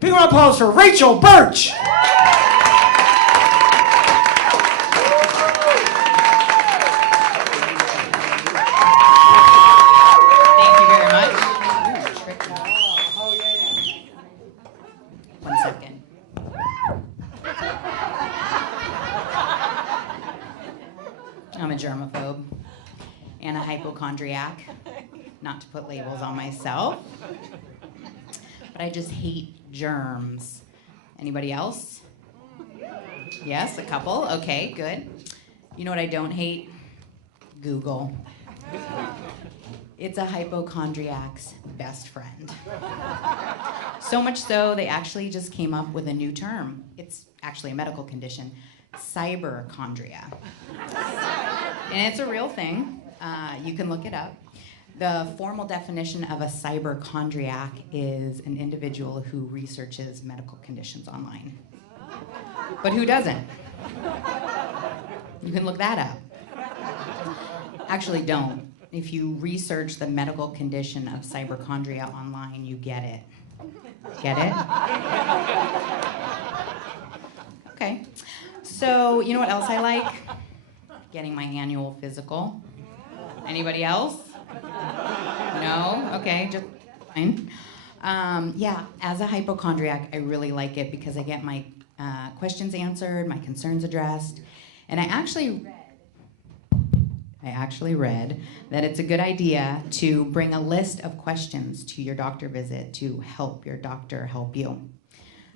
Big round of applause for Rachel Burch. Thank you very much. One second. I'm a germaphobe and a hypochondriac. Not to put labels on myself, but I just hate germs. Anybody else? Yes, a couple. Okay, good. You know what I don't hate? Google. It's a hypochondriac's best friend. So much so, they actually just came up with a new term. It's actually a medical condition, cyberchondria. And it's a real thing. You can look it up. The formal definition of a cyberchondriac is an individual who researches medical conditions online. But who doesn't? You can look that up. Actually, don't. If you research the medical condition of cyberchondria online, you get it. Get it? Okay. So, you know what else I like? Getting my annual physical. Anybody else? No? Okay, just fine. Yeah, as a hypochondriac, I really like it because I get my questions answered, my concerns addressed, and I actually read that it's a good idea to bring a list of questions to your doctor visit to help your doctor help you.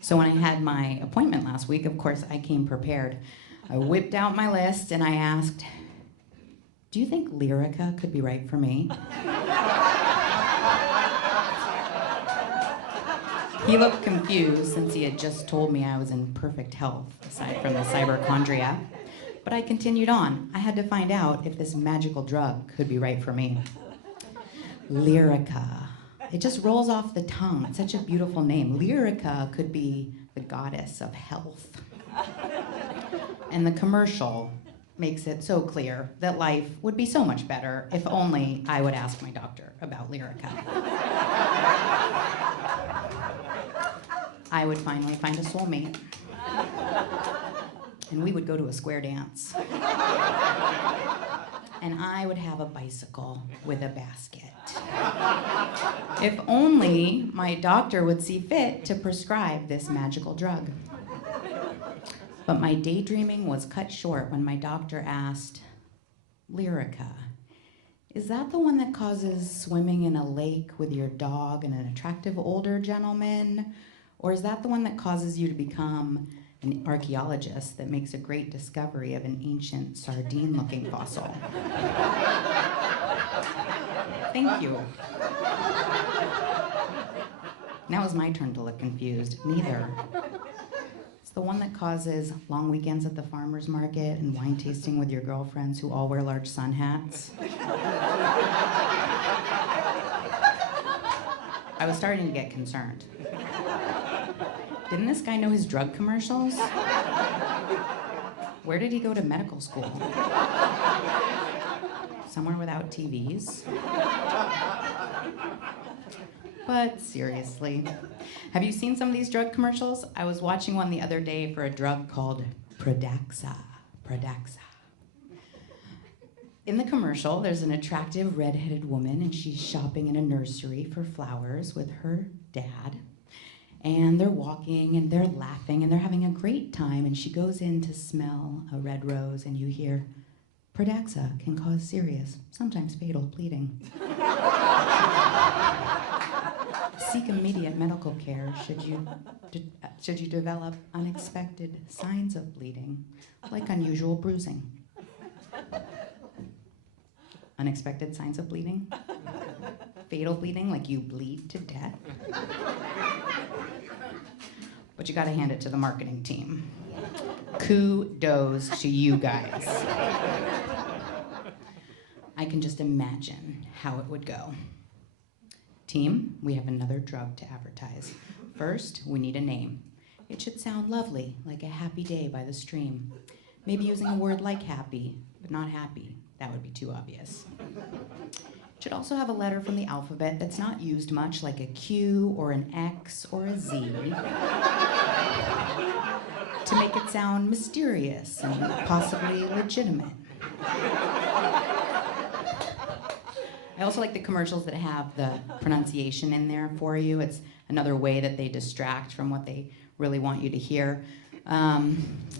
So when I had my appointment last week, of course, I came prepared. I whipped out my list and I asked, do you think Lyrica could be right for me? He looked confused since he had just told me I was in perfect health, aside from the cyberchondria. But I continued on. I had to find out if this magical drug could be right for me. Lyrica. It just rolls off the tongue. It's such a beautiful name. Lyrica could be the goddess of health. And the commercial makes it so clear that life would be so much better if only I would ask my doctor about Lyrica. I would finally find a soulmate. And we would go to a square dance. And I would have a bicycle with a basket. If only my doctor would see fit to prescribe this magical drug. But my daydreaming was cut short when my doctor asked, Lyrica, is that the one that causes swimming in a lake with your dog and an attractive older gentleman? Or is that the one that causes you to become an archaeologist that makes a great discovery of an ancient sardine-looking fossil? Thank you. Now it's my turn to look confused. Neither. It's the one that causes long weekends at the farmer's market and wine tasting with your girlfriends who all wear large sun hats. I was starting to get concerned. Didn't this guy know his drug commercials? Where did he go to medical school? Somewhere without TVs? But seriously, have you seen some of these drug commercials? I was watching one the other day for a drug called Pradaxa. In the commercial, there's an attractive red-headed woman and she's shopping in a nursery for flowers with her dad. And they're walking and they're laughing and they're having a great time, and she goes in to smell a red rose and you hear, Pradaxa can cause serious, sometimes fatal bleeding. Seek immediate medical care should you develop unexpected signs of bleeding, like unusual bruising. Unexpected signs of bleeding? Fatal bleeding, like you bleed to death? But you gotta hand it to the marketing team. Kudos to you guys. I can just imagine how it would go. Team, we have another drug to advertise. First, we need a name. It should sound lovely, like a happy day by the stream. Maybe using a word like happy, but not happy. That would be too obvious. It should also have a letter from the alphabet that's not used much, like a Q or an X or a Z, to make it sound mysterious and possibly legitimate. I also like the commercials that have the pronunciation in there for you. It's another way that they distract from what they really want you to hear.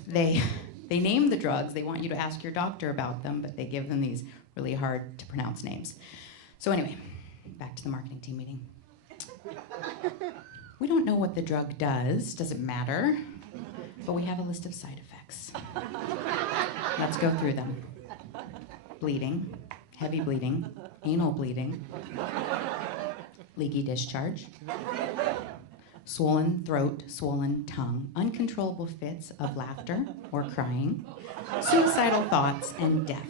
They name the drugs. They want you to ask your doctor about them, but they give them these really hard to pronounce names. So anyway, back to the marketing team meeting. We don't know what the drug does. Doesn't matter. But we have a list of side effects. Let's go through them. Bleeding, heavy bleeding, anal bleeding, leaky discharge, swollen throat, swollen tongue, uncontrollable fits of laughter or crying, suicidal thoughts, and death.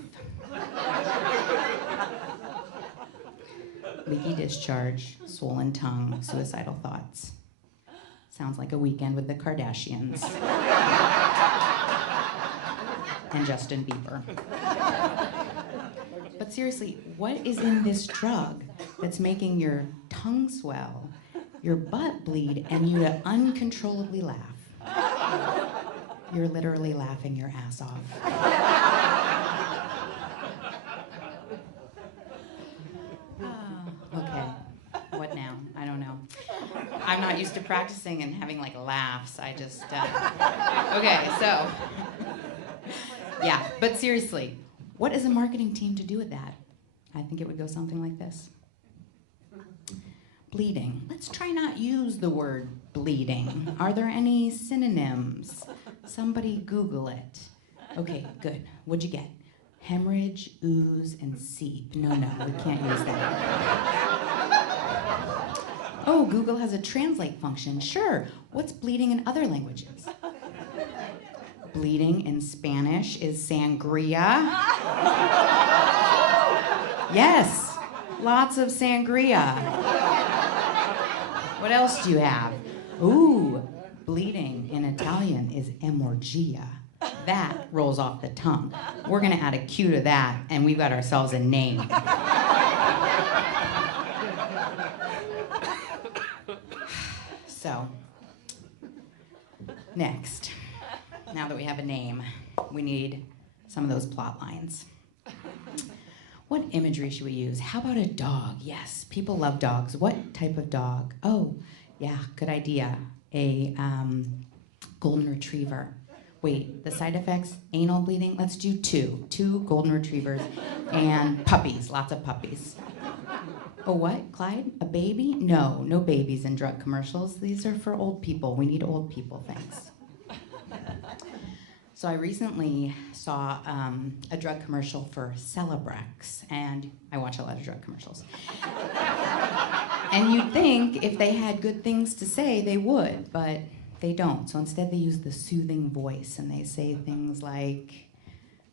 Leaky discharge, swollen tongue, suicidal thoughts. Sounds like a weekend with the Kardashians. And Justin Bieber. But seriously, what is in this drug that's making your tongue swell, your butt bleed, and you to uncontrollably laugh? You're literally laughing your ass off. Okay, what now? I don't know. I'm not used to practicing and having like laughs. I just, okay, so, yeah, but seriously, what is a marketing team to do with that? I think it would go something like this. Bleeding. Let's try not use the word bleeding. Are there any synonyms? Somebody Google it. Okay, good. What'd you get? Hemorrhage, ooze, and seep. No, we can't use that. Oh, Google has a translate function. Sure. What's bleeding in other languages? Bleeding in Spanish is sangria. Yes, lots of sangria. What else do you have? Ooh, bleeding in Italian is emorgia. That rolls off the tongue. We're gonna add a Q to that, and we've got ourselves a name. So, next, now that we have a name, we need some of those plot lines. What imagery should we use? How about a dog? Yes, people love dogs. What type of dog? Oh, yeah, good idea. A golden retriever. Wait, the side effects, anal bleeding, let's do two golden retrievers and puppies, lots of puppies. Oh, what, Clyde? A baby? No babies in drug commercials. These are for old people. We need old people, thanks. So I recently saw a drug commercial for Celebrex, and I watch a lot of drug commercials. And you'd think if they had good things to say, they would, but they don't. So instead they use the soothing voice, and they say things like,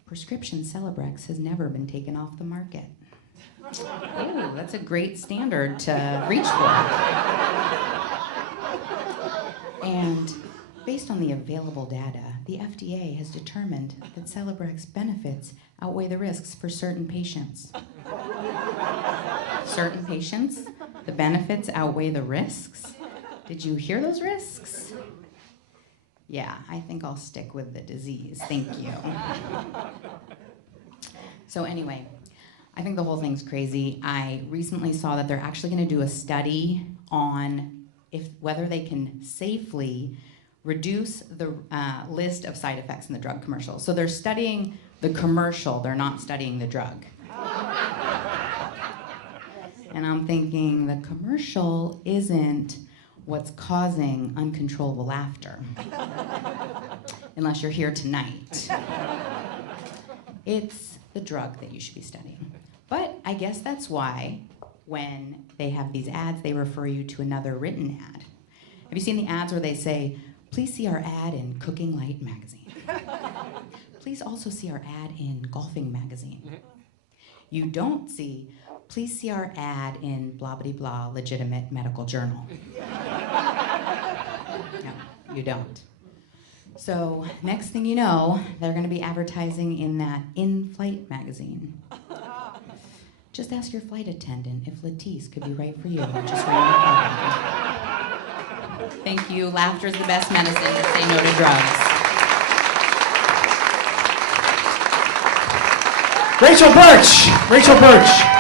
prescription Celebrex has never been taken off the market. Oh, that's a great standard to reach for. And based on the available data, the FDA has determined that Celebrex benefits outweigh the risks for certain patients. Certain patients? The benefits outweigh the risks? Did you hear those risks? Yeah, I think I'll stick with the disease. Thank you. So anyway, I think the whole thing's crazy. I recently saw that they're actually going to do a study on whether they can safely reduce the list of side effects in the drug commercial. So they're studying the commercial, they're not studying the drug. And I'm thinking the commercial isn't what's causing uncontrollable laughter. Unless you're here tonight. It's the drug that you should be studying. But I guess that's why when they have these ads, they refer you to another written ad. Have you seen the ads where they say, please see our ad in Cooking Light magazine. Please also see our ad in Golfing magazine. You don't see, please see our ad in blah, blah, blah, legitimate medical journal. No, you don't. So next thing you know, they're gonna be advertising in that In-Flight magazine. Just ask your flight attendant if Latisse could be right for you. I just ran out of cover. Thank you. Laughter is the best medicine to say no to drugs. Rachel Burch. Rachel Burch.